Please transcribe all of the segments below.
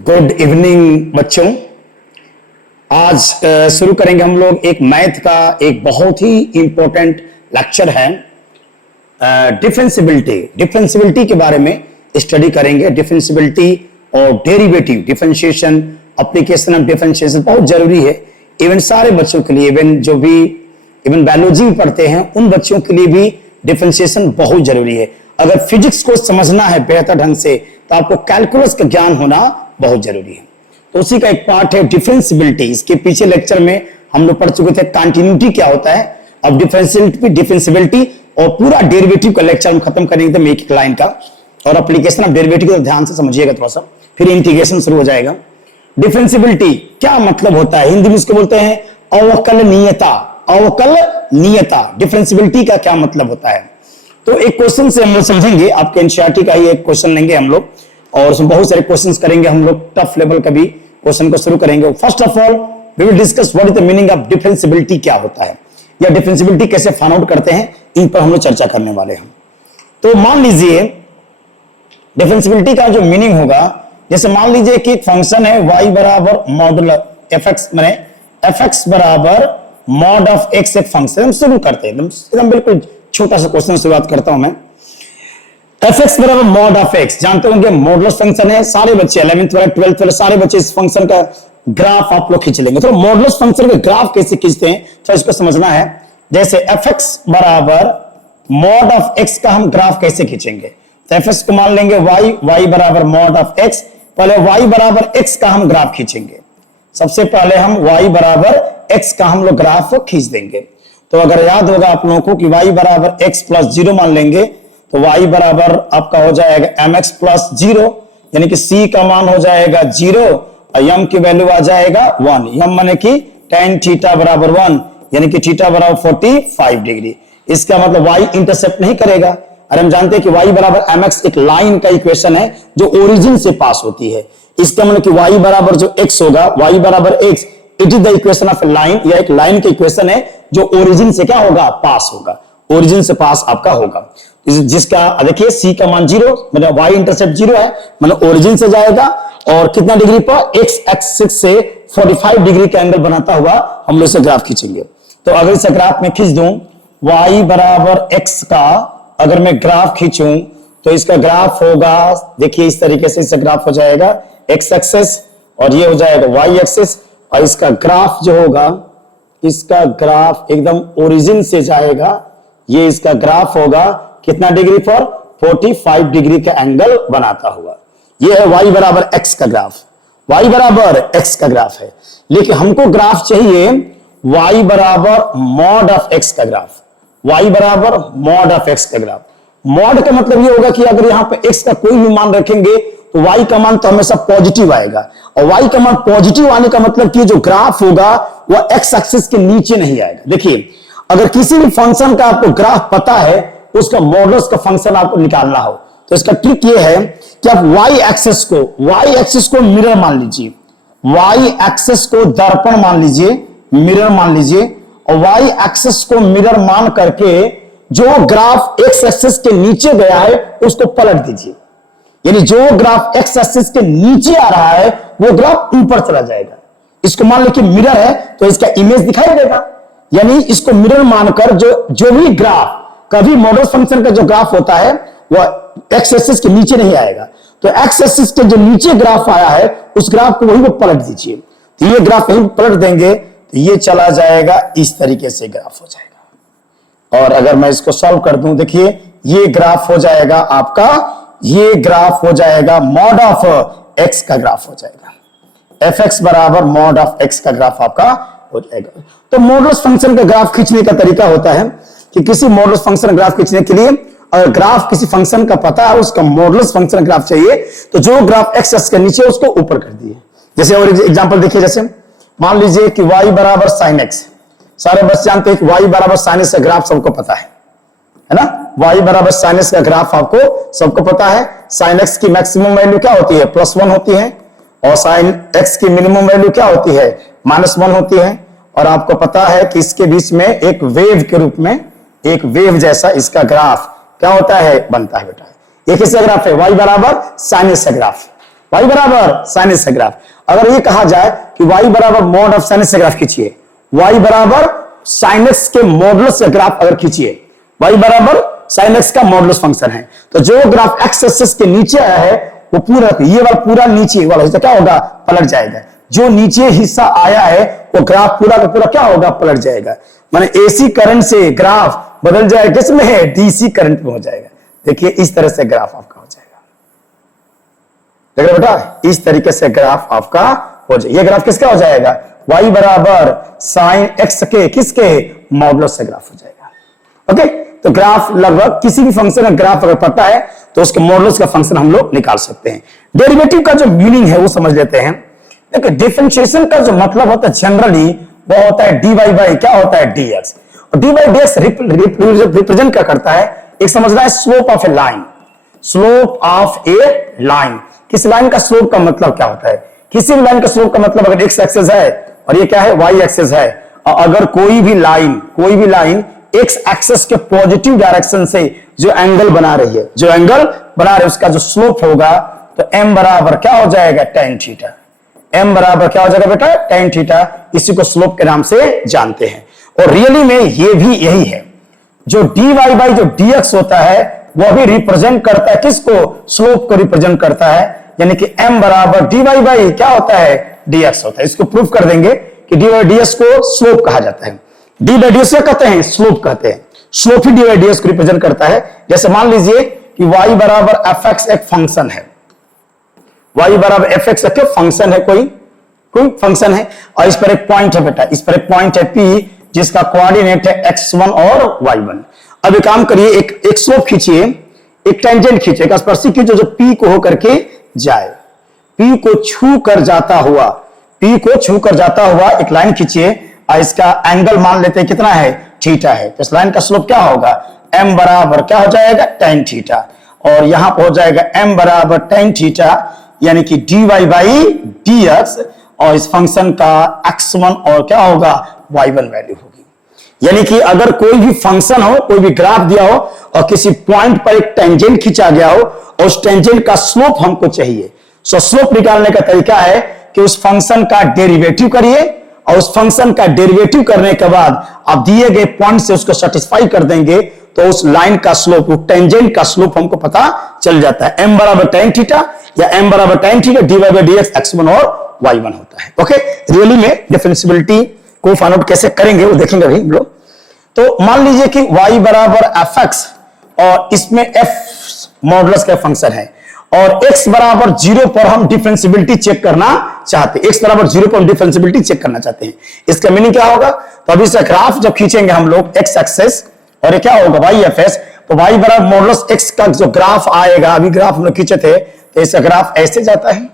Good evening बच्चों। आज शुरू करेंगे हम लोग एक मैथ का एक बहुत ही इंपॉर्टेंट लेक्चर है। डिफरेंशियबिलिटी के बारे में स्टडी करेंगे। डिफरेंशियबिलिटी और derivative, differentiation, application of differentiation बहुत जरूरी है इवन सारे बच्चों के लिए। इवन बायोलॉजी में पढ़ते हैं उन बच्चों के लिए भी डिफरेंशिएशन बहुत जरूरी है। अगर फिजिक्स को समझना है बेहतर ढंग से तो आपको कैलकुलस का ज्ञान होना बहुत जरूरी है। तो उसी का एक पार्ट है डिफरेंशियबिलिटी। इसके पीछे लेक्चर में हम लोग पढ़ चुके थे कंटिन्यूटी क्या होता है। अब डिफरेंशियबिलिटी और पूरा डेरिवेटिव का लेक्चर हम खत्म करेंगे एक एक लाइन का। और एप्लीकेशन ऑफ डेरिवेटिव को ध्यान से समझिएगा थोड़ा सा, फिर इंटीग्रेशन शुरू हो जाएगा। डिफरेंशियबिलिटी क्या मतलब होता है, हिंदी में इसको बोलते हैं अवकलनीयता। अवकलनीयता, डिफरेंशियबिलिटी का क्या मतलब होता है। तो एक क्वेश्चन से हम लोग समझेंगे, आपके एनसीईआरटी का ही एक क्वेश्चन लेंगे हम लोग और उसमें बहुत सारे क्वेश्चंस करेंगे हम लोग। टफ लेवल का भी क्वेश्चन को शुरू करेंगे। First of all we will discuss what is the meaning of differentiability, क्या होता है या डिफरेंशियबिलिटी कैसे फाइंड आउट करते हैं, इन पर हम लोग चर्चा करने वाले हैं। तो मान लीजिए डिफरेंशियबिलिटी का जो मीनिंग होगा, जैसे मान लीजिए कि एक फंक्शन है y बराबर मॉडुलस fx, माने fx बराबर मॉड ऑफ x एक फंक्शन। हम शुरू करते हैं एकदम बिल्कुल छोटा सा क्वेश्चन शुरुआत करता हूं मैं। fx बराबर मॉड ऑफ x, जानते होंगे मॉडुलस फंक्शन है। सारे बच्चे 11th वाले 12th वाले सारे बच्चे इस फंक्शन का ग्राफ आप लोग खींच लेंगे। तो मॉडुलस फंक्शन का ग्राफ कैसे खींचते हैं तो इसको समझना है। जैसे fx बराबर मॉड ऑफ x का हम ग्राफ कैसे खींचेंगे, तो fx को मान लेंगे y बराबर मॉड ऑफ x। पहले y बराबर x का हम ग्राफ खींचेंगे। सबसे पहले हम y बराबर x का हम लोग ग्राफ खींच देंगे। तो अगर याद होगा आप लोगों को कि y बराबर x प्लस 0 मान लेंगे तो y बराबर आपका हो जाएगा mx प्लस 0, यानी कि c का मान हो जाएगा 0 और m की वैल्यू आ जाएगा 1। m माने कि tan थीटा बराबर 1, यानी कि थीटा बराबर 45 डिग्री। इसका मतलब y इंटरसेप्ट नहीं करेगा। अरे हम जानते हैं कि y बराबर mx एक लाइन का इक्वेशन है जो ओरिजिन से पास होती है। इसका मतलब कि y बराबर जो x होगा, y बराबर x, it is the equation of A line, या एक लाइन का इक्वेशन है जो ओरिजिन से क्या होगा, पास होगा। ओरिजिन से पास आपका होगा, जिसका देखिए c का मान 0, मतलब y इंटरसेप्ट 0 है, मतलब ओरिजिन से जाएगा और कितना डिग्री पर, x एक्सिस से 45 डिग्री का एंगल बनाता हुआ हम लोग इसे ग्राफ खींचेंगे। तो अगर इसे ग्राफ में खींच दूं, y बराबर x का अगर मैं ग्राफ खींचूं तो इसका ग्राफ होगा, देखिए इस तरीके से इसका ग्राफ हो जाएगा x एक्सिस और ये हो जाएगा y एक्सिस। और इसका ग्राफ जो होगा, इसका ग्राफ एकदम ओरिजिन से जाएगा, ये इसका ग्राफ होगा कितना डिग्री पर, 45 डिग्री का एंगल बनाता हुआ। ये है y बराबर x का ग्राफ, y बराबर x का ग्राफ है। लेकिन हमको ग्राफ चाहिए y बराबर मॉड ऑफ x का ग्राफ, y बराबर मॉड ऑफ x का ग्राफ। मॉड का मतलब ये होगा कि अगर यहां पे x का कोई भी मान रखेंगे तो y का मान तो हमेशा पॉजिटिव आएगा, और y का मान पॉजिटिव आने का मतलब कि जो ग्राफ होगा वह x एक्सिस के नीचे नहीं आएगा। देखिए अगर किसी भी फंक्शन का आपको ग्राफ पता है, उसका मॉडुलस का फंक्शन आपको निकालना हो तो इसका ट्रिक ये है कि आप y एक्सिस को मिरर मान लीजिए, y एक्सिस को दर्पण मान लीजिए, मिरर मान लीजिए, और y एक्सिस को मिरर मान करके जो ग्राफ x एक्सिस के नीचे गया है उसको पलट दीजिए। यानी जो ग्राफ x एक्सिस के नीचे आ रहा है वो ग्राफ ऊपर चला जाएगा। इसको मान लो कि मिरर है तो इसका इमेज दिखाई देगा। यानी इसको मिरर मानकर जो भी ग्राफ, कभी मॉडुलस फंक्शन का जो ग्राफ होता है वह x एक्सिस के नीचे नहीं आएगा। तो x एक्सिस के जो नीचे ग्राफ आया है उस ग्राफ को वहीं पे पलट दीजिए। तो ये ग्राफ वहीं पलट देंगे तो ये चला जाएगा, इस तरीके से ग्राफ हो जाएगा। और अगर मैं इसको सॉल्व कर दूं, देखिए ये ग्राफ हो जाएगा आपका, ये ग्राफ हो जाएगा मॉड ऑफ x का ग्राफ हो जाएगा। fx बराबर मॉड ऑफ x का ग्राफ आपका हो जाएगा। तो मॉडुलस फंक्शन का ग्राफ खींचने का तरीका होता है कि किसी मॉडुलस फंक्शन ग्राफ खींचने के लिए अगर ग्राफ किसी फंक्शन का पता है, उसका मॉडुलस फंक्शन ग्राफ चाहिए, तो जो ग्राफ x एक्सिस के नीचे उसको ऊपर कर दिए। जैसे और एग्जांपल देखिए, जैसे मान लीजिए कि y बराबर sin x, सारे बच्चे जानते हैं कि y बराबर sin x का ग्राफ सबको पता है ना। y बराबर sin x का ग्राफ आपको सबको पता है। sin x की मैक्सिमम वैल्यू क्या होती है, +1 होती है, और sin x की मिनिमम वैल्यू क्या होती है, -1 होती है। और आपको पता है कि इसके बीच में एक वेव के रूप में, एक वेव जैसा इसका ग्राफ क्या होता है, बनता है बेटा। एक इसका ग्राफ है y बराबर sin x का ग्राफ, y बराबर साइन एक्स का ग्राफ। अगर ये कहा जाए कि y बराबर मॉड ऑफ साइन एक्स का ग्राफ खींचिए, y बराबर साइन एक्स के मॉडुलस का ग्राफ अगर खींचिए, y बराबर साइन एक्स का मॉडुलस फंक्शन है, तो जो ग्राफ एक्स एक्सिस के नीचे आया है वो पूरा, ये वाला पूरा नीचे वाला हिस्सा क्या होगा, पलट जाएगा। जो नीचे हिस्सा आया है वो ग्राफ पूरा का पूरा क्या होगा, पलट जाएगा। माने एसी करंट से ग्राफ बदल जाएगा, किसमें है, डीसी करंट में हो जाएगा। देखिए इस तरह से ग्राफ आपका हो जाएगा, देख रहे बेटा, इस तरीके से ग्राफ आपका हो जाएगा। ये ग्राफ किसका हो जाएगा, y बराबर साइन एक्स के किसके मॉडुलस से ग्राफ हो जाएगा। ओके, तो ग्राफ लगभग किसी भी फंक्शन का ग्राफ अगर पता है तो उसके मॉडुलस का फंक्शन हम लोग निकाल सकते हैं। डेरिवेटिव का जो मीनिंग है वो समझ लेते हैं। देखिए डिफरेंशिएशन का जो मतलब होता है जनरली वो होता है dy बाई क्या होता है dx, और dy बाई dx रिप्रेजेंट क्या करता है, एक समझना है slope of A line. Slope of A line, किस लाइन का स्लोप का मतलब क्या होता है, किसी भी लाइन का स्लोप का मतलब अगर x एक्सिस है और ये क्या है y एक्सिस है, और अगर कोई भी लाइन x एक्सिस के पॉजिटिव डायरेक्शन से जो एंगल बना रही है, उसका जो स्लोप होगा तो m बराबर क्या हो जाएगा, tan थीटा। m बराबर क्या हो जाएगा बेटा, tan थीटा। इसी को स्लोप के नाम से जानते हैं। और रियली में ये भी यही है, जो dy बाई जो dx होता है वह भी रिप्रेजेंट करता है किसको, स्लोप को रिप्रेजेंट करता है। यानी कि m बराबर dy बाई क्या होता है, dx होता है। इसको प्रूव कर देंगे कि dy बाई dx को स्लोप कहा जाता है। डी बाई डी से कहते हैं, स्लोप कहते हैं। Slope he D by D को रिप्रेजेंट करता है। जैसे मान लीजिए कि y बराबर एफ एक्स एक फंक्शन है, y बराबर एफ एक्स एक फंक्शन है, कोई फंक्शन है, और इस पर एक पॉइंट है बेटा, इस पर एक पॉइंट है P जिसका कोऑर्डिनेट है x1 और y1। अब एक काम करिए, एक स्लोप खींचिए, एक टेंजेंट खींचिए, एक स्पर्शी खींचो जो P को होकर के जाए, P को छू कर जाता हुआ एक लाइन खींचिए, इसका एंगल मान लेते हैं कितना है, थीटा है। तो इस लाइन का स्लोप क्या होगा, m बराबर क्या हो जाएगा, tan थीटा, और यहां पर हो जाएगा m बराबर tan थीटा, यानी कि dy बाई dx, और इस फंक्शन का x1 और क्या होगा, y1 वैल्यू होगी। यानी कि अगर कोई भी फंक्शन हो, कोई भी ग्राफ दिया हो और किसी पॉइंट पर एक टेंजेंट खींचा गया हो और उस टेंजेंट का स्लोप हमको चाहिए, सो स्लोप निकालने का तरीका है कि उस फंक्शन का डेरिवेटिव करिए, और उस फंक्शन का डेरिवेटिव करने के बाद आप दिए गए पॉइंट से उसको सेटिस्फाई कर देंगे, तो उस लाइन का स्लोप, उस टेंजेंट का स्लोप हमको पता चल जाता है। m बराबर tan थीटा या m बराबर tan theta dy by dx x1 और y1 होता है। ओके, रियली में डिफरेंशिएबिलिटी को फाइंड आउट कैसे करेंगे वो देखेंगे अभी हम लोग। तो मान लीजिए कि y बराबर fx और इसमें f मॉडुलस का फंक्शन है, और x बराबर 0 पर हम डिफरेंशिएबिलिटी चेक करना चाहते हैं, x बराबर 0 पर हम डिफरेंशिएबिलिटी चेक करना चाहते हैं। इसका मीनिंग क्या होगा, तो अभी इसका ग्राफ जब खींचेंगे हम लोग x एक्सिस, और ये क्या होगा y fs, तो y बराबर मॉडुलस x का जो ग्राफ आएगा, अभी ग्राफ हम लोग खींचे थे, तो इसका ग्राफ ऐसे जाता है,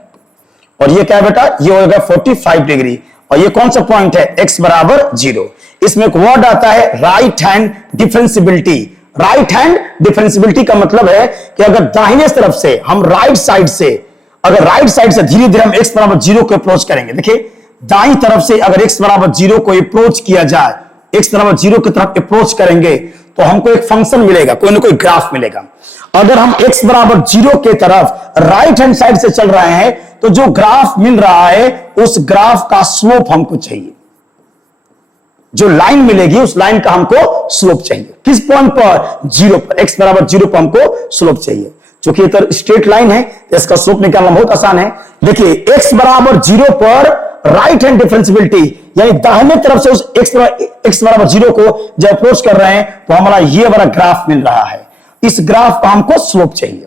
और ये क्या है बेटा, ये होगा 45 डिग्री, और ये कौन सा पॉइंट है, x बराबर 0। इसमें एक वर्ड आता है right hand differentiability. Right hand differentiability का मतलब है कि अगर दाहिने तरफ से हम राइट साइड से धीरे धीरे हम x बराबर 0 को अप्रोच करेंगे। देखिए दाई तरफ से अगर x बराबर 0 को अप्रोच किया जाए, x बराबर 0 की तरफ अप्रोच करेंगे तो हमको एक फंक्शन मिलेगा, कोई ना कोई ग्राफ मिलेगा। अगर हम x बराबर 0 के तरफ राइट हैंड साइड से चल रहे हैं तो जो ग्राफ मिल रहा है उस ग्राफ का स्लोप हमको चाहिए, जो लाइन मिलेगी उस लाइन का हमको स्लोप चाहिए। किस पॉइंट पर, 0 पर, x बराबर 0 पर हमको स्लोप चाहिए। क्योंकि ये तो स्ट्रेट लाइन है तो इसका स्लोप निकालना बहुत आसान है। देखिए x बराबर 0 पर राइट हैंड डिफरेंशिएबिलिटी, यानी दाहिने तरफ से उस x बराबर 0 को जब अप्रोच कर रहे हैं तो हमारा ये वाला ग्राफ मिल रहा है। इस ग्राफ का हमको स्लोप चाहिए,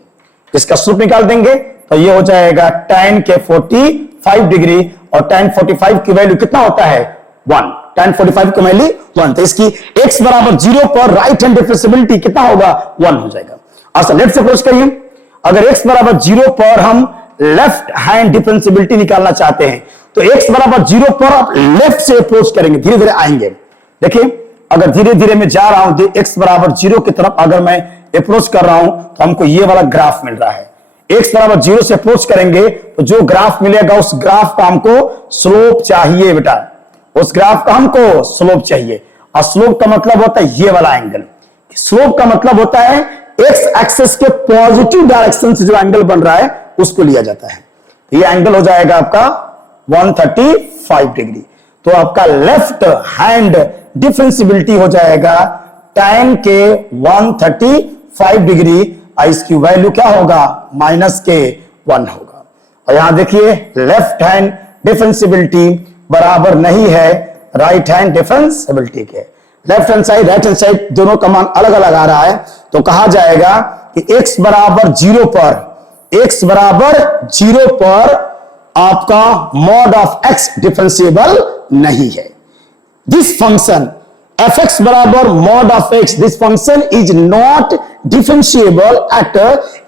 इसका स्लोप निकाल देंगे तो ये हो जाएगा tan के 45 डिग्री, और tan 45 की वैल्यू कितना होता है, 1। tan 45 की वैल्यू 1, तो इसकी x बराबर 0 पर राइट हैंड डिफरेंशिएबिलिटी कितना होगा, 1 हो जाएगा। अच्छा लेफ्ट से अप्रोच करिए, अगर x बराबर 0 पर हम लेफ्ट हैंड डिफरेंशिएबिलिटी निकालना चाहते हैं तो x बराबर 0 पर आप लेफ्ट से अप्रोच करेंगे, धीरे धीरे आएंगे। देखिए अगर धीरे धीरे मैं जा रहा हूं x बराबर 0 की तरफ अगर मैं अप्रोच कर रहा हूं तो हमको ये वाला ग्राफ मिल रहा है। x बराबर 0 से अप्रोच करेंगे तो जो ग्राफ मिलेगा उस ग्राफ का हमको स्लोप चाहिए बेटा, उस ग्राफ का हमको स्लोप चाहिए। और स्लोप का मतलब होता है ये वाला एंगल। स्लोप का मतलब होता है एक्स एक्सिस के पॉजिटिव डायरेक्शन से जो एंगल बन रहा है उसको लिया जाता है। ये एंगल हो जाएगा आपका 135 डिग्री। तो आपका लेफ्ट हैंड डिफरेंशियबिलिटी हो जाएगा tan के 135 डिग्री, इसकी वैल्यू क्या होगा -के1 होगा। और यहां देखिए लेफ्ट हैंड डिफरेंशियबिलिटी बराबर नहीं है राइट हैंड डिफरेंशियबिलिटी के। Left hand side right hand side दोनों का मान अलग अलग आ रहा है, तो कहा जाएगा कि x बराबर 0 पर आपका मॉड ऑफ x डिफरेंशिएबल नहीं है। दिस फंक्शन fx बराबर mod of x, this function is not differentiable eight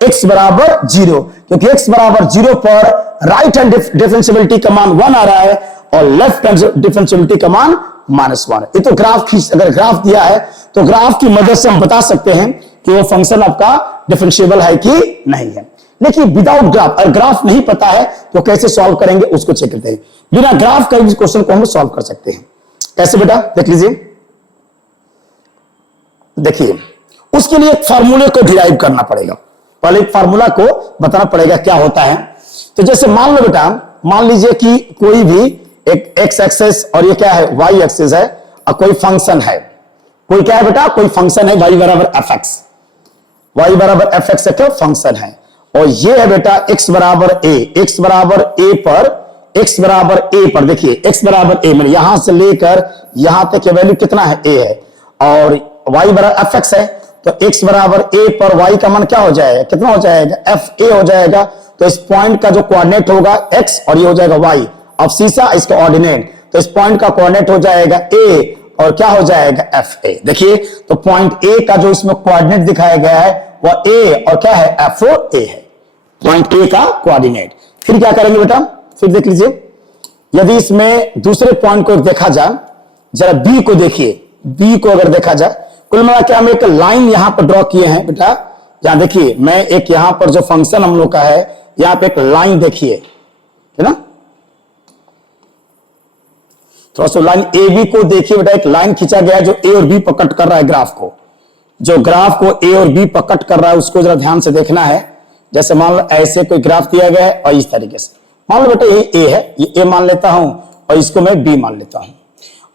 x बराबर 0, क्योंकि x बराबर 0 पर राइट हैंड डिफरेंशिएबिलिटी का मान 1 आ रहा है और लेफ्ट हैंड डिफरेंशिएबिलिटी का मान -1 है। ये तो ग्राफ अगर ग्राफ दिया है तो ग्राफ की मदद से हम बता सकते हैं कि वो फंक्शन आपका डिफरेंशिएबल है कि नहीं है। लेकिन विदाउट ग्राफ, अगर ग्राफ नहीं पता है तो कैसे सॉल्व करेंगे उसको चेक करते हैं। बिना ग्राफ का इस क्वेश्चन को हम सॉल्व कर सकते हैं। कैसे बेटा देख लीजिए, देखिए उसके लिए एक फार्मूले को डिराइव करना पड़ेगा। पहले एक फार्मूला को बताना पड़ेगा क्या होता है। तो जैसे मान लो बेटा, मान लीजिए कि कोई भी एक एक्स एक्सेस और ये क्या है वाई एक्सेस है और कोई फंक्शन है, कोई क्या है बेटा, कोई फंक्शन है y बराबर एफ एक्स, वाई बराबर एफ एक्स का फंक्शन है और ये है बेटा x बराबर a, x बराबर a पर देखिए x बराबर a, मतलब यहां से लेकर यहां तक की वैल्यू कितना है a है और y बराबर एफ एक्स है, तो x बराबर a पर y का मान क्या हो जाएगा, कितना हो जाएगा एफ ए हो जाएगा। तो इस पॉइंट का जो कोऑर्डिनेट होगा x और ये हो जाएगा y, अब सीसा इसका ऑर्डिनेट, तो इस पॉइंट का कोऑर्डिनेट हो जाएगा a और क्या हो जाएगा एफ ए। देखिए तो पॉइंट ए का जो इसमें कोऑर्डिनेट दिखाया गया है वह a और क्या है एफ ए है, पॉइंट ए का कोऑर्डिनेट। फिर क्या करेंगे बेटा, फिर देख लीजिए यदि इसमें दूसरे पॉइंट को देखा जाए, जरा बी को देखिए, बी को अगर देखा जाए, कुल मिला के हम एक लाइन यहां पर ड्रॉ किए हैं बेटा। यहां देखिए मैं एक यहां पर जो फंक्शन हम लोग का है यहां पे एक लाइन देखिए, है ना, थोड़ा सा लाइन ए बी को देखिए बेटा, एक लाइन खींचा गया है जो ए और बी पर कट कर रहा है ग्राफ को, जो ग्राफ को ए और बी पर कट कर रहा है उसको जरा ध्यान से देखना है। जैसे मान लो ऐसे कोई ग्राफ दिया गया है और इस तरीके से मान लो बेटा ये ए है, ये ए मान लेता हूं और इसको मैं बी मान लेता हूं।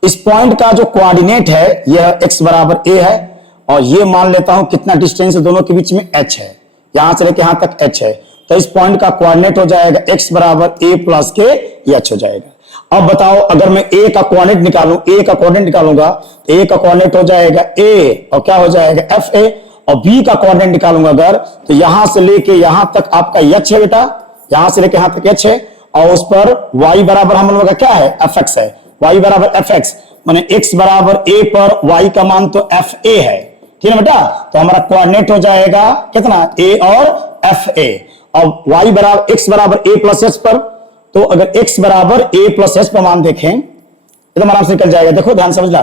इस पॉइंट का जो कोऑर्डिनेट है यह x बराबर a है और ये मान लेता हूं कितना डिस्टेंस है दोनों के बीच में h है, यहां से लेके यहां तक h है, तो इस पॉइंट का कोऑर्डिनेट हो जाएगा x बराबर a प्लस के h हो जाएगा। अब बताओ अगर मैं a का कोऑर्डिनेट निकालूं, a का कोऑर्डिनेट निकालूंगा तो a का कोऑर्डिनेट हो जाएगा a और क्या हो जाएगा एफ ए, और b का कोऑर्डिनेट निकालूंगा अगर तो यहां से लेके यहां तक आपका h है बेटा, यहां से लेके यहां तक h है और उस पर y बराबर हम लोग का क्या है एफ एक्स है, y बराबर एफ एक्स माने x बराबर a पर y का मान तो एफ ए है, ठीक है बेटा। तो हमारा कोऑर्डिनेट हो जाएगा कितना a और एफ ए, और y बराबर x बराबर a प्लस एच पर, तो अगर x बराबर a प्लस एच पर मान देखें एकदम आराम से निकल जाएगा। देखो ध्यान समझना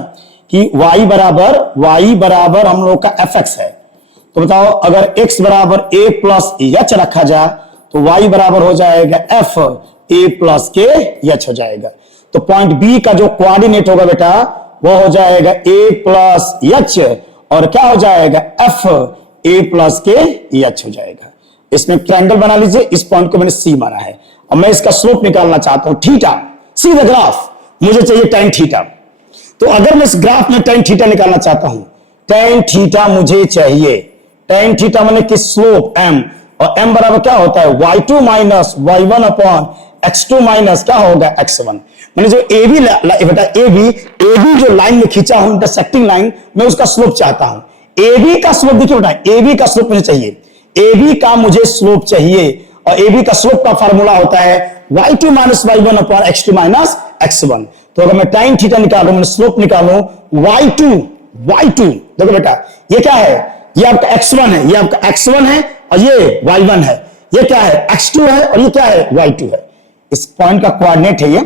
कि y बराबर हम लोग का एफ एक्स है, तो बताओ अगर x बराबर a प्लस एच रखा जाए तो y बराबर हो जाएगा एफ ए प्लस के एच हो जाएगा। तो पॉइंट बी का जो कोऑर्डिनेट होगा बेटा वो हो जाएगा a प्लस एच और क्या हो जाएगा एफ ए प्लस के एच हो जाएगा। इसमें ट्रायंगल बना लीजिए, इस पॉइंट को मैंने सी माना है और मैं इसका स्लोप निकालना चाहता हूं थीटा, सी द ग्राफ, मुझे चाहिए tan थीटा। तो अगर मैं इस ग्राफ में tan थीटा निकालना चाहता हूं, tan थीटा मुझे चाहिए, tan थीटा माने कि स्लोप m, और m बराबर क्या होता है y2 minus y1 upon x2 minus क्या होगा x1। मैंने जो AB बेटा AB जो लाइन में खींचा हूं इंटरसेक्टिंग लाइन, मैं उसका स्लोप चाहता हूं। AB का स्लोप देखिए बेटा, AB का स्लोप मुझे चाहिए, AB का मुझे स्लोप चाहिए और AB का स्लोप का फार्मूला होता है y2 minus y1 upon x2 minus x1। तो अगर मैं tan थीटा निकालूं, मैं स्लोप निकालूं y2 देखो बेटा ये क्या है, ये आपका x1 है, ये आपका x1 है और ये y1 है, ये क्या है x2 है और ये क्या है y2 है। इस पॉइंट का कोऑर्डिनेट है ये,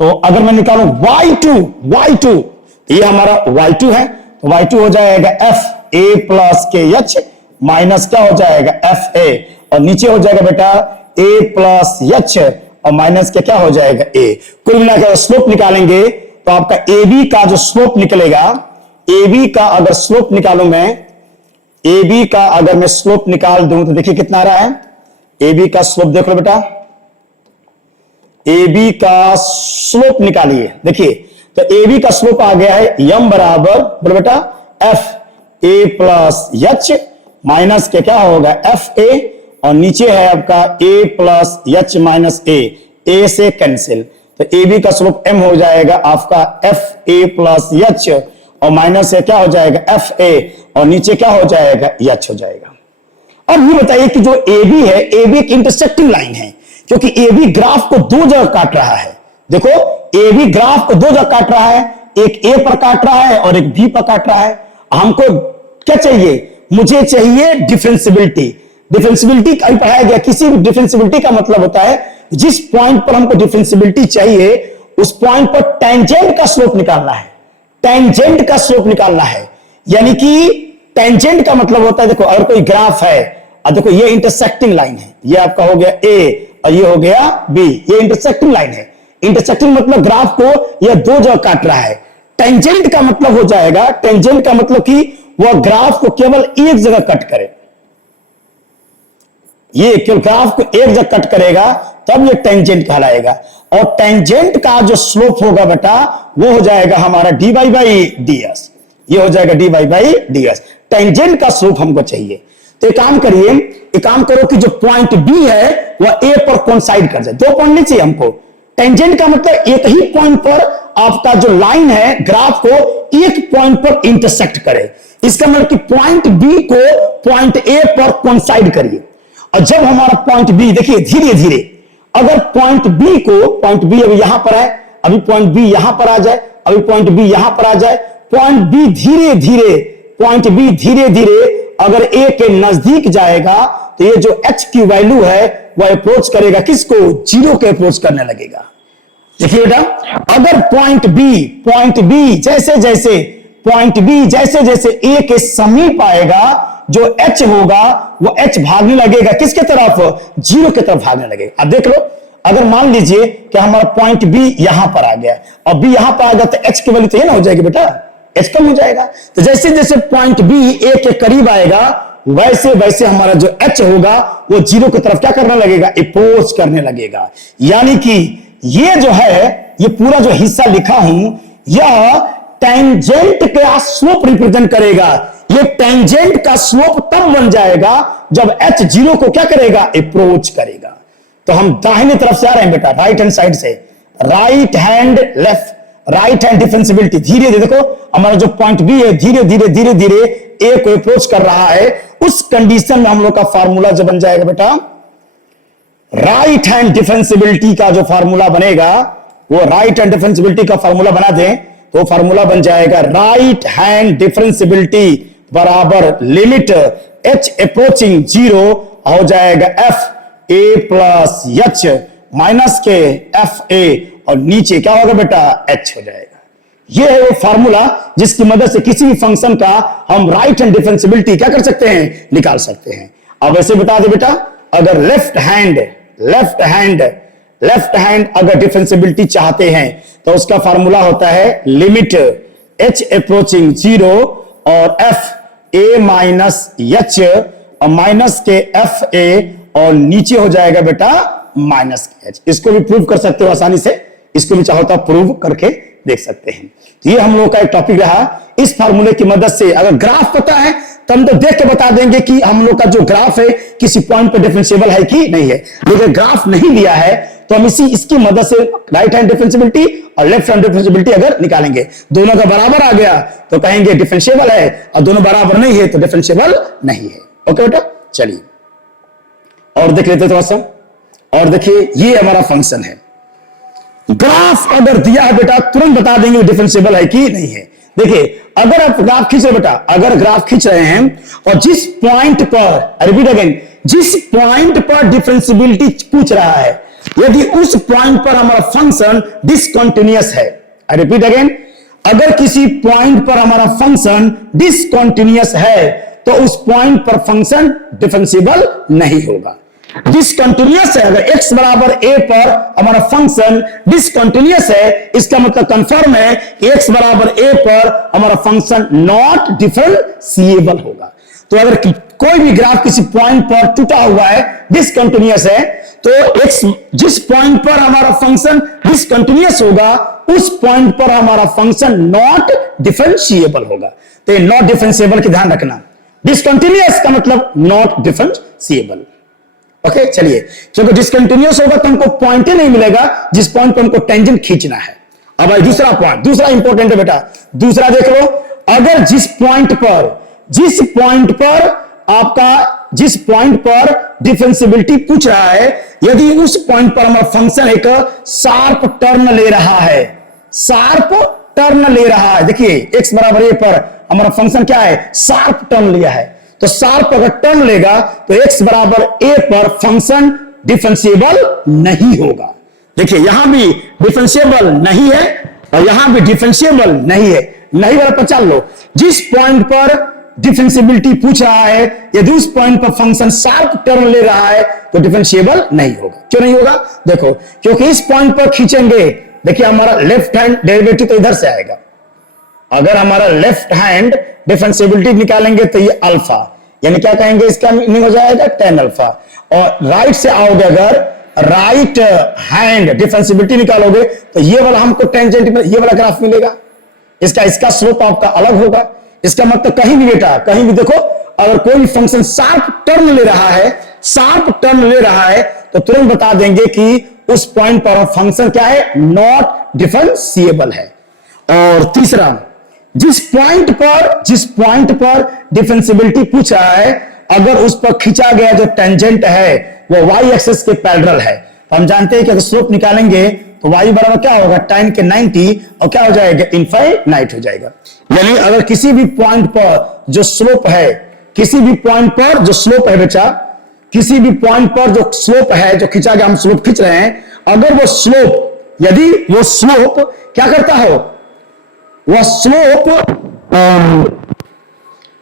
तो अगर मैं निकालूं y2 तो ये हमारा y2 है, तो y2 हो जाएगा एफ ए प्लस के एच माइनस क्या हो जाएगा एफ ए, और नीचे हो जाएगा बेटा a प्लस एच और माइनस के क्या हो जाएगा a। कुल मिलाकर स्लोप निकालेंगे तो आपका AB का जो स्लोप निकलेगा, AB का अगर स्लोप निकालूं मैं, AB का अगर मैं स्लोप निकाल दूं तो देखिए कितना आ रहा है, AB का स्लोप देख लो बेटा, ए बी का स्लोप निकालिए। देखिए तो ए बी का स्लोप आ गया है यम बराबर, बोलो बेटा, F A plus H minus के क्या होगा एफ ए, और नीचे है आपका ए प्लस एच माइनस ए से कैंसिल, तो ए बी का स्लोप एम हो जाएगा आपका एफ ए प्लस एच, और माइनस से क्या हो जाएगा एफ ए, और नीचे क्या हो जाएगा एच हो जाएगा। अब ये बताइए कि जो ए बी है, ए बी एक इंटरसेक्टिंग लाइन है, क्योंकि ए बी ग्राफ को दो जगह काट रहा है। देखो ए बी ग्राफ को दो जगह काट रहा है, एक ए पर काट रहा है और एक बी पर काट रहा है। हमको क्या चाहिए, मुझे चाहिए डिफरेंशियबिलिटी। डिफरेंशियबिलिटी अभी पढ़ाया गया, किसी भी डिफरेंशियबिलिटी का मतलब होता है जिस पॉइंट पर हमको डिफरेंशियबिलिटी चाहिए उस पॉइंट पर टेंजेंट का स्लोप निकालना है, टेंजेंट का स्लोप निकालना है। यानी कि टेंजेंट का मतलब होता है, देखो अगर कोई ग्राफ है, अब देखो ये इंटरसेक्टिंग लाइन है, ये आपका हो गया ए और ये हो गया बी, ये इंटरसेक्टिंग लाइन है। इंटरसेक्टिंग मतलब ग्राफ को यह दो जगह काट रहा है। टेंजेंट का मतलब हो जाएगा, टेंजेंट का मतलब कि वह ग्राफ को केवल एक जगह कट करे, ये केवल ग्राफ को एक जगह कट करेगा तब ये टेंजेंट कहलाएगा। और टेंजेंट का जो स्लोप होगा बेटा वो हो जाएगा हमारा d y by d s, ये हो जाएगा d y by d s. Tangent का स्लोप हमको चाहिए, तो एक काम करिए, एक काम करो कि जो पॉइंट बी है वह ए पर कोइंसाइड कर जाए। दो पॉइंट नहीं चाहिए हमको, टेंजेंट का मतलब एक ही पॉइंट पर आपका जो लाइन है ग्राफ को एक पॉइंट पर इंटरसेक्ट करे। इसका मतलब कि पॉइंट बी को पॉइंट ए पर कोइंसाइड करिए। और जब हमारा पॉइंट बी, देखिए धीरे धीरे, अगर पॉइंट बी को, पॉइंट बी अभी यहां पर है, अभी पॉइंट बी यहां पर आ जाए, अभी पॉइंट बी यहां पर आ जाए, पॉइंट बी धीरे धीरे, पॉइंट बी धीरे धीरे अगर ए के नजदीक जाएगा तो ये जो एच की वैल्यू है वह अप्रोच करेगा किसको, जीरो के अप्रोच करने लगेगा। देखिए बेटा, अगर पॉइंट बी जैसे जैसे, पॉइंट बी जैसे जैसे ए के समीप आएगा, जो एच होगा वो एच भागने लगेगा किसके तरफ, जीरो की तरफ भागने लगेगा। अब देख लो, अगर मान लीजिए कि हमारा पॉइंट बी यहां पर आ गया और बी यहां पर आ गया, तो एच की वैल्यू तो ये ना हो जाएगी बेटा, एच कम हो जाएगा। तो जैसे जैसे पॉइंट बी ए के करीब आएगा वैसे वैसे हमारा जो एच होगा वो जीरो की तरफ क्या करने लगेगा, अप्रोच करने लगेगा। यानी कि ये जो है, ये पूरा जो हिस्सा लिखा हूं, यह टेंजेंट का स्लोप रिप्रेजेंट करेगा। ये टेंजेंट का स्लोप तब बन जाएगा जब एच जीरो को क्या करेगा, अप्रोच करेगा। तो हम दाहिने तरफ से आ रहे हैं बेटा, राइट हैंड साइड से, right hand left, right hand differentiability. धीरे धीरे देखो हमारा जो पॉइंट बी है धीरे धीरे धीरे धीरे ए को अप्रोच कर रहा है। उस कंडीशन में हम लोग का फार्मूला जो बन जाएगा बेटा, राइट हैंड डिफरेंशियबिलिटी का जो फार्मूला बनेगा, वो राइट हैंड डिफरेंशियबिलिटी का फार्मूला बना दें तो फार्मूला बन जाएगा राइट हैंड डिफरेंशियबिलिटी बराबर लिमिट एच अप्रोचिंग जीरो हो जाएगा F A plus H minus के एफ ए, और नीचे क्या होगा बेटा, एच हो जाएगा। यह है वो फार्मूला जिसकी मदद से किसी भी फंक्शन का हम राइट हैंड डिफरेंशियबिलिटी क्या कर सकते हैं, निकाल सकते हैं। अब ऐसे बता दे बेटा, अगर लेफ्ट हैंड अगर डिफरेंशियबिलिटी चाहते हैं तो उसका फार्मूला होता है लिमिट एच अप्रोचिंग जीरो और एफ ए माइनस एच और माइनस के एफ ए, और नीचे हो जाएगा बेटा माइनस के एच। इसको भी प्रूव कर सकते हो आसानी से, इसको भी चाहो तो प्रूव करके देख सकते हैं। तो ये हम लोग का एक टॉपिक रहा। इस फार्मूले की मदद से अगर ग्राफ पता है तो हम तो देख के बता देंगे कि हम लोग का जो ग्राफ है किसी पॉइंट पे डिफरेंशिएबल है कि नहीं है। लेकिन ग्राफ नहीं दिया है तो हम इसकी मदद से राइट हैंड डिफरेंशियबिलिटी और लेफ्ट हैंड डिफरेंशियबिलिटी अगर निकालेंगे, दोनों का बराबर आ गया तो कहेंगे डिफरेंशिएबल है, और दोनों बराबर नहीं है तो डिफरेंशिएबल नहीं है। ओके बेटा, चलिए और देख लेते थोड़ा सा। और देखिए ये हमारा फंक्शन है, ग्राफ अगर दिया है बेटा तुरंत बता देंगे डिफरेंशिएबल है कि नहीं है। देखिए अगर आप ग्राफ खींच रहे बेटा, अगर ग्राफ खींच रहे हैं और जिस पॉइंट पर, रिपीट अगेन, जिस पॉइंट पर डिफरेंशियबिलिटी पूछ रहा है, यदि उस पॉइंट पर हमारा फंक्शन डिसकंटिन्यूअस है, आई रिपीट अगेन, अगर किसी पॉइंट पर हमारा फंक्शन डिसकंटिन्यूअस है तो उस पॉइंट पर फंक्शन डिफरेंशिएबल नहीं होगा। डिसकंटिन्यूअस है, अगर x बराबर a पर हमारा फंक्शन डिसकंटिन्यूअस है, इसका मतलब कंफर्म है कि x बराबर a पर हमारा फंक्शन नॉट डिफरेंशिएबल होगा। तो अगर कोई भी ग्राफ किसी पॉइंट पर टूटा हुआ है, डिसकंटिन्यूअस है, तो एक्स जिस पॉइंट पर हमारा फंक्शन डिसकंटिन्यूअस होगा उस पॉइंट पर हमारा फंक्शन नॉट डिफरेंशिएबल होगा। तो नॉट डिफरेंशिएबल की ध्यान रखना, डिसकंटिन्यूअस का मतलब नॉट डिफरेंशिएबल। ओके चलिए, क्योंकि डिसकंटिन्यूअस होगा तो हमको पॉइंट ही नहीं मिलेगा जिस पॉइंट पर हमको टेंजेंट खींचना है। अब भाई दूसरा पॉइंट, दूसरा इंपॉर्टेंट है बेटा, दूसरा देख लो, अगर जिस पॉइंट पर डिफरेंशियबिलिटी पूछ रहा है, यदि उस पॉइंट पर हमारा फंक्शन एक शार्प टर्न ले रहा है, देखिए x बराबर a पर हमारा फंक्शन क्या है, शार्प टर्न लिया है। तो शार्प अगर टर्न लेगा तो x बराबर a पर फंक्शन डिफरेंशिएबल नहीं होगा। देखिए यहां भी डिफरेंशिएबल नहीं है और यहां भी डिफरेंशिएबल नहीं है। नहीं वाला पहचान लो, जिस पॉइंट पर डिफरेंशिएबिलिटी पूछ रहा है यदि उस पॉइंट पर फंक्शन शार्प टर्न ले रहा है तो डिफरेंशिएबल नहीं होगा। क्यों नहीं होगा, देखो क्योंकि इस पॉइंट पर खींचेंगे, देखिए हमारा लेफ्ट हैंड डेरिवेटिव तो इधर से आएगा। अगर हमारा लेफ्ट हैंड डिफरेंशिएबिलिटी निकालेंगे तो ये अल्फा, यानी क्या कहेंगे, इसका मीनिंग हो जाएगा टेन अल्फा। और राइट से आओगे, अगर राइट हैंड डिफरेंशिएबिलिटी निकालोगे तो ये वाला हमको टेंजेंट में ये वाला ग्राफ मिलेगा, इसका स्लोप आपका अलग होगा। इसका मतलब कहीं भी बेटा, कहीं भी देखो, अगर कोई फंक्शन शार्प टर्न ले रहा है तो तुरंत बता देंगे कि उस पॉइंट पर फंक्शन क्या है, नॉट डिफरेंशिएबल है। और तीसरा, जिस पॉइंट पर डिफरेंशिएबिलिटी पूछ रहा है, अगर उस पर खींचा गया जो टेंजेंट है वो वाई एक्सिस के पैरेलल है, तो हम जानते हैं कि अगर स्लोप निकालेंगे तो y बराबर क्या होगा, tan के 90 और क्या हो जाएगा, इनफाइनाइट हो जाएगा। यानी अगर किसी भी पॉइंट पर जो स्लोप है, बेटा, किसी भी पॉइंट पर जो स्लोप है, जो खींचा गया, हम स्लोप खींच रहे हैं, अगर वो स्लोप, यदि वो स्लोप क्या करता हो, वह स्लोप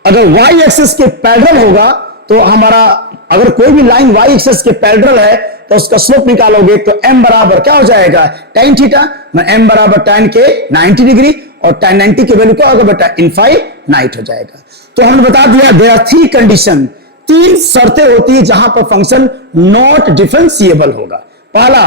अगर y एक्सिस के पैरेलल होगा तो हमारा, अगर कोई भी लाइन y एक्सिस के पैरेलल है तो उसका स्लोप निकालोगे तो m बराबर क्या हो जाएगा, tan थीटा, m बराबर tan के 90 डिग्री, और tan 90 की वैल्यू क्या होगा बेटा, इनफाइनाइट हो जाएगा। तो हमने बता दिया देयर आर 3 कंडीशन, 3 शर्तें होती है जहां पर फंक्शन नॉट डिफरेंशिएबल होगा। पहला,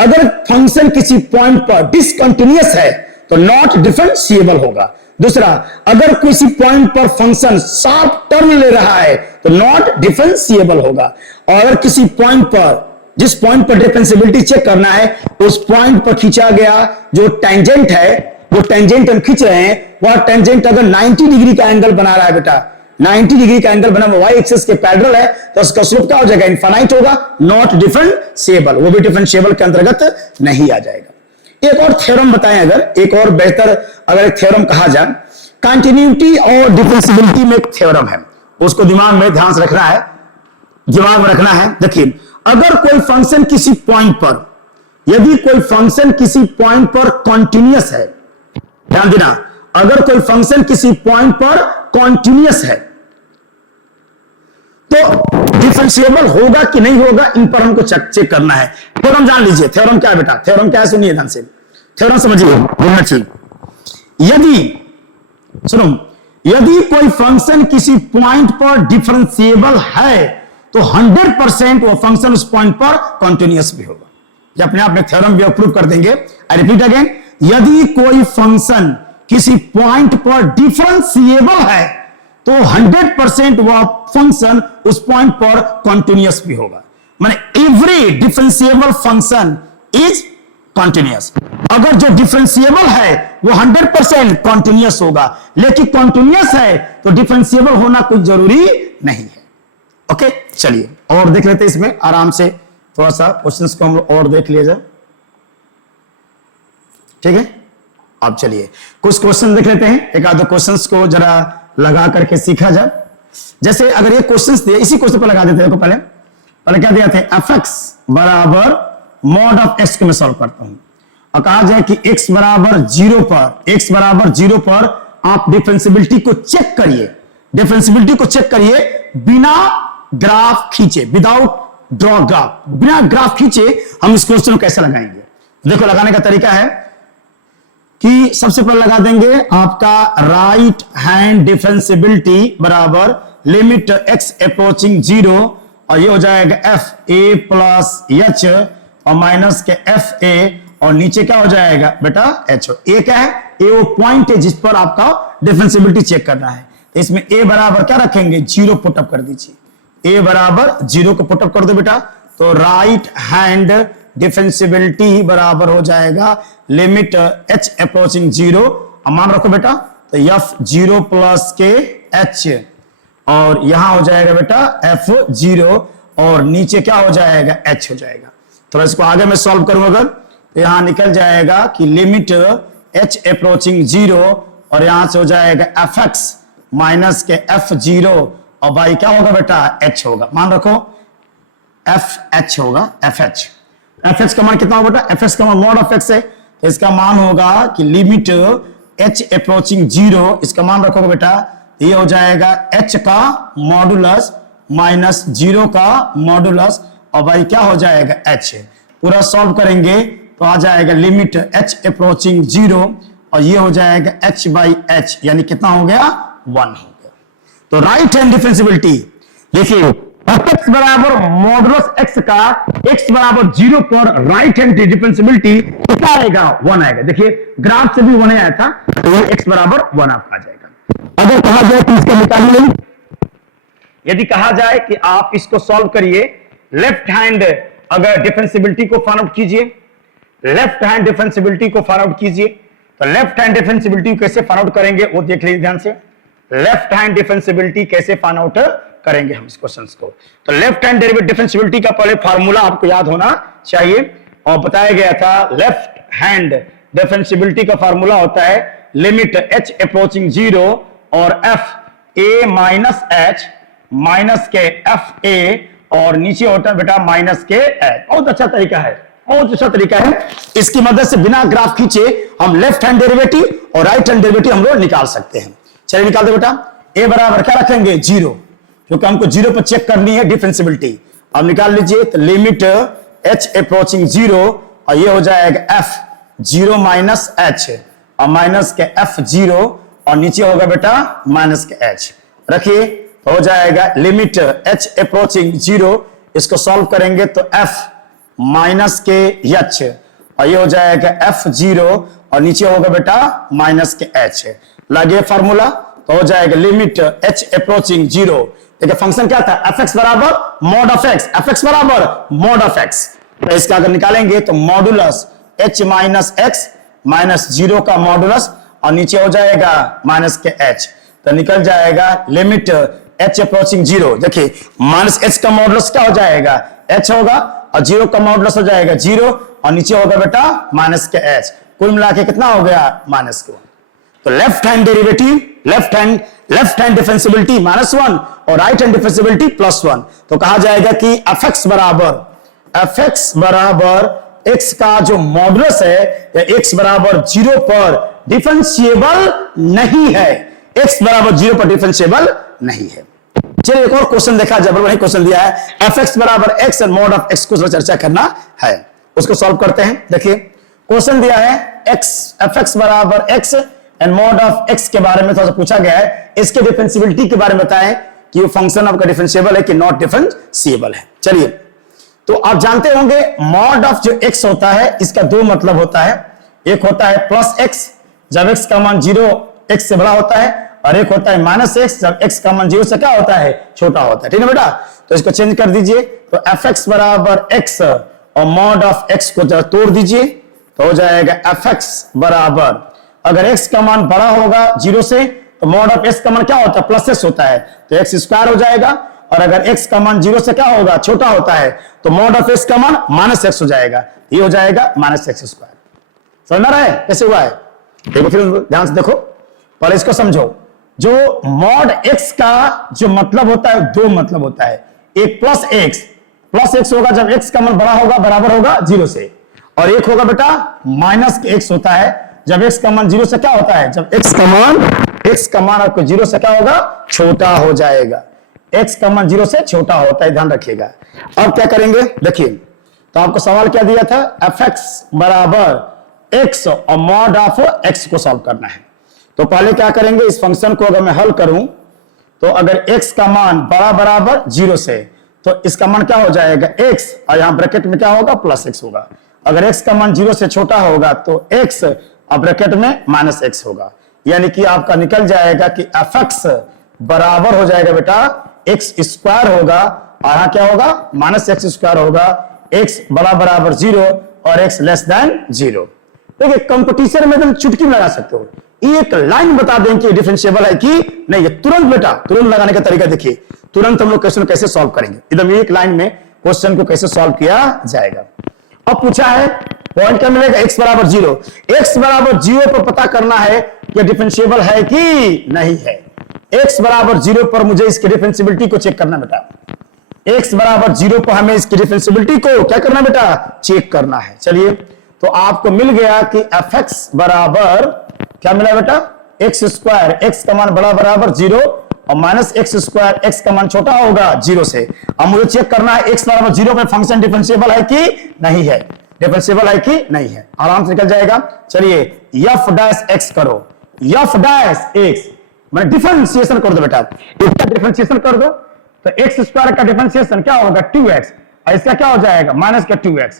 अगर फंक्शन किसी पॉइंट पर डिसकंटिन्यूअस है तो नॉट डिफरेंशिएबल होगा। दूसरा, अगर किसी पॉइंट पर फंक्शन शार्प टर्न ले रहा है तो नॉट डिफरेंशिएबल होगा। और अगर किसी पॉइंट पर, जिस पॉइंट पर डिफरेंशिएबिलिटी चेक करना है, उस पॉइंट पर खींचा गया जो टेंजेंट है, वो टेंजेंट हम खींच रहे हैं, वह टेंजेंट अगर 90 डिग्री का एंगल बना रहा है बेटा, 90 डिग्री का एंगल बना y एक्सिस के पैरेलल है, तो उसका स्लोप क्या हो जाएगा, इनफाइनाइट होगा, नॉट डिफरेंशिएबल, वो भी डिफरेंशिएबल के अंतर्गत नहीं आ जाएगा। एक और थ्योरम बताएं, अगर एक और बेहतर अगर एक थ्योरम कहा जाए, कंटिन्यूटी और डिफरेंशिएबिलिटी में एक थ्योरम है, उसको दिमाग में ध्यान से रखना है, दिमाग में रखना है। देखिए, अगर कोई फंक्शन किसी पॉइंट पर, यदि कोई फंक्शन किसी पॉइंट पर कॉन्टिन्यूअस है, ध्यान देना, अगर कोई फंक्शन किसी पॉइंट पर कॉन्टिन्यूअस है तो डिफरेंशिएबल होगा कि नहीं होगा, इन पर हमको चेक करना है। थ्योरम जान लीजिए, थ्योरम क्या है बेटा, थ्योरम क्या है, सुनिए ध्यान से, थ्योरम समझिए, बोलना चाहिए। यदि कोई फंक्शन किसी पॉइंट पर डिफरेंशिएबल है तो 100% वो फंक्शन उस पॉइंट पर कॉन्टिन्यूअस भी होगा। ये अपने आप में थ्योरम भी अप्रूव कर देंगे। आई रिपीट अगेन, यदि कोई फंक्शन किसी पॉइंट पर डिफरेंशिएबल है तो 100% वह फंक्शन उस पॉइंट पर कॉन्टिन्यूअस भी होगा। माने every differentiable function is continuous. अगर जो डिफरेंशिएबल है वो 100% कॉन्टिन्यूअस होगा, लेकिन कॉन्टिन्यूअस है तो डिफरेंशिएबल होना कुछ जरूरी नहीं है। ओके चलिए और देख लेते हैं, इसमें आराम से थोड़ा सा क्वेश्चंस को हम लोग और देख लिया जाए, ठीक है। अब चलिए कुछ क्वेश्चन देख लेते हैं, एक आधे क्वेश्चंस को जरा लगा करके सीखा जाए। जैसे अगर ये क्वेश्चंस दिए, इसी क्वेश्चन पर लगा देते हैं, पहले क्या दिया था, fx बराबर मॉड ऑफ x को मैं सॉल्व करता हूं, और कहा जाए कि x बराबर 0 पर आप डिफरेंशिएबिलिटी को चेक करिए, बिना ग्राफ खींचे, विदाउट ड्रॉ ग्राफ, बिना ग्राफ खींचे हम इस क्वेश्चन को कैसे लगाएंगे। देखो लगाने का तरीका है कि सबसे पहले लगा देंगे आपका राइट हैंड डिफरेंशिएबिलिटी बराबर लिमिट x अप्रोचिंग 0 और ये हो जाएगा एफ ए प्लस एच और माइनस के एफ ए और नीचे क्या हो जाएगा बेटा एच। ए क्या है? ए वो पॉइंट है जिस पर आपका डिफरेंशियबिलिटी चेक करना है। इसमें ए बराबर क्या रखेंगे? 0 पुटअप कर दीजिए। ए बराबर 0 को पुटअप कर दो बेटा, तो राइट हैंड डिफरेंशियबिलिटी बराबर हो जाएगा लिमिट एच अप्रोचिंग 0। मान रखो बेटा, तो एफ 0 प्लस के एच और यहां हो जाएगा बेटा एफ 0 और नीचे क्या हो जाएगा? एच हो जाएगा। थोड़ा इसको आगे में सॉल्व करूं अगर, तो यहां निकल जाएगा कि लिमिट एच अप्रोचिंग 0 और यहां से हो जाएगा एफ एक्स माइनस के एफ 0 और बाई क्या होगा बेटा? एच होगा। मान रखो एफ एच होगा, एफ एच। एफ एच का मान कितना होगा बेटा? एफ एच का मान मॉड ऑफ एक्स है, तो इसका मान होगा कि लिमिट एच अप्रोचिंग 0, इसका मान रखोगे बेटा, ये हो जाएगा एच का मॉडुलस माइनस 0 का मॉडुलस और भाई क्या हो जाएगा? एच। पूरा सॉल्व करेंगे तो आ जाएगा लिमिट एच अप्रोचिंग 0 और ये हो जाएगा एच बाई एच, यानी कितना हो गया? 1 हो गया। तो राइट हैंड डिफरेंशियबिलिटी देखिए, एक्स बराबर मॉडुलस एक्स का एक्स बराबर 0 पर राइट हैंड डिफरेंशियबिलिटी कितना आएगा? 1 आएगा। देखिए ग्राफ से भी 1 आया था, तो ये एक्स बराबर 1 आपका आ जाएगा। अगर कहा जाए तो इसका निकालिए, यदि कहा जाए कि आप इसको सॉल्व करिए, लेफ्ट हैंड अगर डिफरेंशियबिलिटी को फाइंड आउट कीजिए, लेफ्ट हैंड डिफरेंशियबिलिटी को फाइंड आउट कीजिए, तो लेफ्ट हैंड डिफरेंशियबिलिटी कैसे फाइंड आउट करेंगे वो देख लीजिए ध्यान से। लेफ्ट हैंड डिफरेंशियबिलिटी कैसे फाइंड आउट करेंगे हम इस क्वेश्चन को, तो लेफ्ट हैंड डिफरेंशियबिलिटी का पहले फार्मूला आपको याद होना चाहिए और बताया गया था। लेफ्ट हैंड डिफरेंशियबिलिटी का फार्मूला होता है लिमिट एच अप्रोचिंग 0 और F A minus H minus के एफ ए और नीचे होता है बेटा माइनस के एच। बहुत अच्छा तरीका है, बहुत अच्छा तरीका है। इसकी मदद से बिना ग्राफ खींचे हम लेफ्ट हैंड डेरिवेटिव और राइट हैंड डेरिवेटिव हम लोग निकाल सकते हैं। चलिए निकाल दो बेटा। ए बराबर क्या रखेंगे? 0, क्योंकि हमको 0 पर चेक करनी है डिफरेंशियबिलिटी। अब निकाल लीजिए, तो लिमिट एच अप्रोचिंग 0 और ये हो जाएगा एफ 0 माइनस एच और माइनस के एफ 0 और नीचे होगा बेटा माइनस के एच। रखिए, तो हो जाएगा लिमिट एच अप्रोचिंग 0, इसको सॉल्व करेंगे तो एफ माइनस के एच और ये हो जाएगा एफ 0 और नीचे होगा बेटा माइनस के एच। लगे फार्मूला, तो हो जाएगा लिमिट एच अप्रोचिंग 0। देखिए फंक्शन क्या था? एफ एक्स बराबर mod of x, F x बराबर मॉड ऑफ एक्स। तो इसका अगर निकालेंगे तो modulus H minus x minus 0 का मॉडुलस और नीचे हो जाएगा माइनस के एच, तो निकल जाएगा लिमिट एच अप्रोचिंग 0। देखिए माइनस एच का मॉडुलस क्या हो जाएगा? एच होगा और 0 का मॉडुलस हो जाएगा 0 और नीचे होगा बेटा माइनस के एच। कुल मिला के कितना हो गया? माइनस के 1। तो left hand derivative, left hand differentiability -1 और राइट हैंड डिफरेंशियबिलिटी +1। तो कहा जाएगा कि एफ एक्स बराबर एक्स का जो मॉडुलस है या एक्स बराबर 0 पर डिफरेंशिएबल नहीं है, एक्स बराबर 0 पर डिफरेंशिएबल नहीं है। चलिए एक और क्वेश्चन देखा, जबरदस्त क्वेश्चन दिया है। एफ एक्स बराबर x and mod of x को चर्चा करना है, उसको सॉल्व करते हैं। देखिए क्वेश्चन दिया है एफ एक्स बराबर x and mod of x के बारे में थोड़ा सा पूछा गया है। इसके डिफरेंशियबिलिटी के बारे में बताएं कि वो फंक्शन आपका डिफरेंशिएबल है कि नॉट डिफरेंशिएबल है। चलिए, तो आप जानते होंगे मॉड ऑफ जो एक्स होता है इसका 2 मतलब होता है। एक होता है प्लस एक्स जब एक्स का मान 0 एक्स से बड़ा होता है, और एक होता है माइनस एक्स जब एक्स का मान 0 से क्या होता है? छोटा होता है। ठीक है बेटा, तो इसको चेंज कर दीजिए। तो एफ एक्स बराबर एक्स और मॉड ऑफ एक्स को जरा तोड़ दीजिए, तो हो जाएगा एफ एक्स बराबर, अगर एक्स का मान बड़ा होगा 0 से तो मॉड ऑफ एक्स का मान क्या होता है? प्लस एक्स होता है, तो एक्स स्क्वायर हो जाएगा। और अगर एक्स का मान 0 से क्या होगा? छोटा होता है, तो मॉड ऑफ एक्स का मान माइनस एक्स हो जाएगा, ये हो जाएगा माइनस एक्स स्क्वायर। समझ में रहा है कैसे हुआ है? देखो फिर ध्यान से देखो, पहले इसको समझो। जो मॉड एक्स का जो मतलब होता है 2 मतलब होता है। एक प्लस एक्स होगा जब एक्स का मान बड़ा होगा, बराबर होगा 0 से, और एक होगा बेटा माइनस एक्स होता है जब एक्स का मान 0 से क्या होता है? जब एक्स का मान आपको 0 से क्या होगा? छोटा हो जाएगा। एक्स का मान 0 से छोटा होता है, ध्यान रखिएगा। अब क्या करेंगे देखिए, तो आपको सवाल क्या दिया था? एफ एक्स बराबर एक्स और मॉड ऑफ एक्स को सॉल्व करना है। तो पहले क्या करेंगे, इस फंक्शन को अगर मैं हल करूं तो अगर x का मान बड़ा बराबर 0 से, तो इसका मान क्या हो जाएगा x, और यहां ब्रैकेट में क्या होगा प्लस x होगा। अगर x का मान 0 से छोटा होगा तो x और ब्रैकेट में माइनस x होगा, यानी कि आपका निकल जाएगा कि fx बराबर हो जाएगा बेटा x स्क्वायर होगा, और यहां क्या होगा माइनस x स्क्वायर होगा, x बड़ा बराबर 0 और x लेस देन 0। देखिए कंपटीशन में तुम चुटकी लगा सकते हो, एक लाइन बता दें कि डिफरेंशिएबल है कि नहीं, ये तुरंत बेटा तुरंत लगाने का तरीका देखिए, तुरंत हम लोग क्वेश्चन कैसे सॉल्व करेंगे, एकदम एक लाइन में क्वेश्चन को कैसे सॉल्व किया जाएगा। अब पूछा है पॉइंट क्या मिलेगा, x बराबर 0, x बराबर 0 पर पता करना है कि डिफरेंशिएबल है कि नहीं है। x बराबर 0 पर मुझे इसकी डिफरेंशिएबिलिटी को चेक करना बेटा, x बराबर 0 पर हमें इसकी डिफरेंशिएबिलिटी को क्या करना बेटा, चेक करना है। चलिए तो आपको मिल गया कि fx बराबर क्या मिला बेटा x स्क्वायर, x का मान बड़ा बराबर 0 और माइनस x स्क्वायर, x का मान छोटा होगा 0 से। अब मुझे चेक करना है x बराबर 0 में फंक्शन डिफरेंशिएबल है कि नहीं है, डिफरेंशिएबल है कि नहीं है, आराम से निकल जाएगा। चलिए f डैश x करो, f डैश x मैंने डिफरेंशिएशन कर दो बेटा, इसका डिफरेंशिएशन कर दो तो x स्क्वायर का डिफरेंशिएशन क्या होगा 2x, और इसका क्या हो जाएगा माइनस का 2x।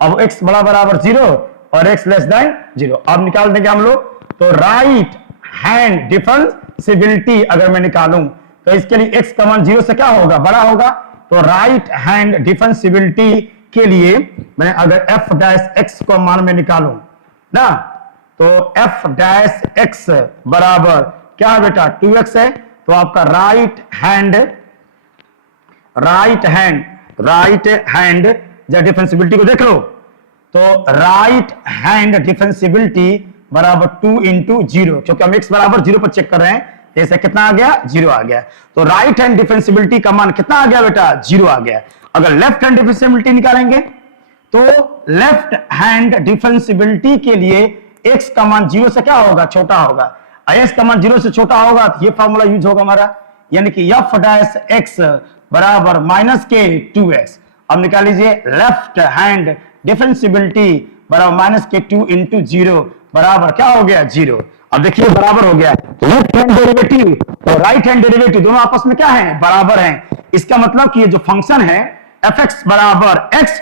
अब x बड़ा बराबर 0 और x लेस देन 0, अब निकाल देंगे हम लोग। तो राइट हैंड डिफरेंशिएबिलिटी अगर मैं निकालूं तो इसके लिए x का मान 0 से क्या होगा बड़ा होगा, तो राइट हैंड डिफरेंशिएबिलिटी के लिए मैं अगर f डैश x को मान में निकालूं ना, तो f डैश x बराबर क्या है बेटा 2x है, तो आपका राइट हैंड जब डिफरेंशिएबिलिटी को देख लो तो राइट हैंड डिफरेंशिएबिलिटी बराबर 2 इंटू 0, क्योंकि हम x बराबर 0 पर चेक कर रहे हैं, जैसे कितना आ गया 0 आ गया, तो राइट हैंड डिफरेंशिएबिलिटी का मान कितना आ गया बेटा 0 आ गया। अगर लेफ्ट हैंड डिफरेंशिएबिलिटी निकालेंगे तो लेफ्ट हैंड डिफरेंशिएबिलिटी के लिए x का मान 0 से क्या होगा छोटा होगा, x का मान 0 से छोटा होगा तो ये फॉर्मूला यूज होगा हमारा, यानी कि f डैश x बराबर माइनस के 2x। अब निकाल लीजिए लेफ्ट हैंड डिफरेंशिएबिलिटी बराबर माइनस के 2 इंटू 0 बराबर क्या हो गया 0। अब देखिए बराबर हो गया, तो लेफ्ट हैंड डेरिवेटिव और राइट हैंड डेरिवेटिव दोनों आपस में क्या है बराबर हैं, इसका मतलब कि ये जो फंक्शन है fx बराबर x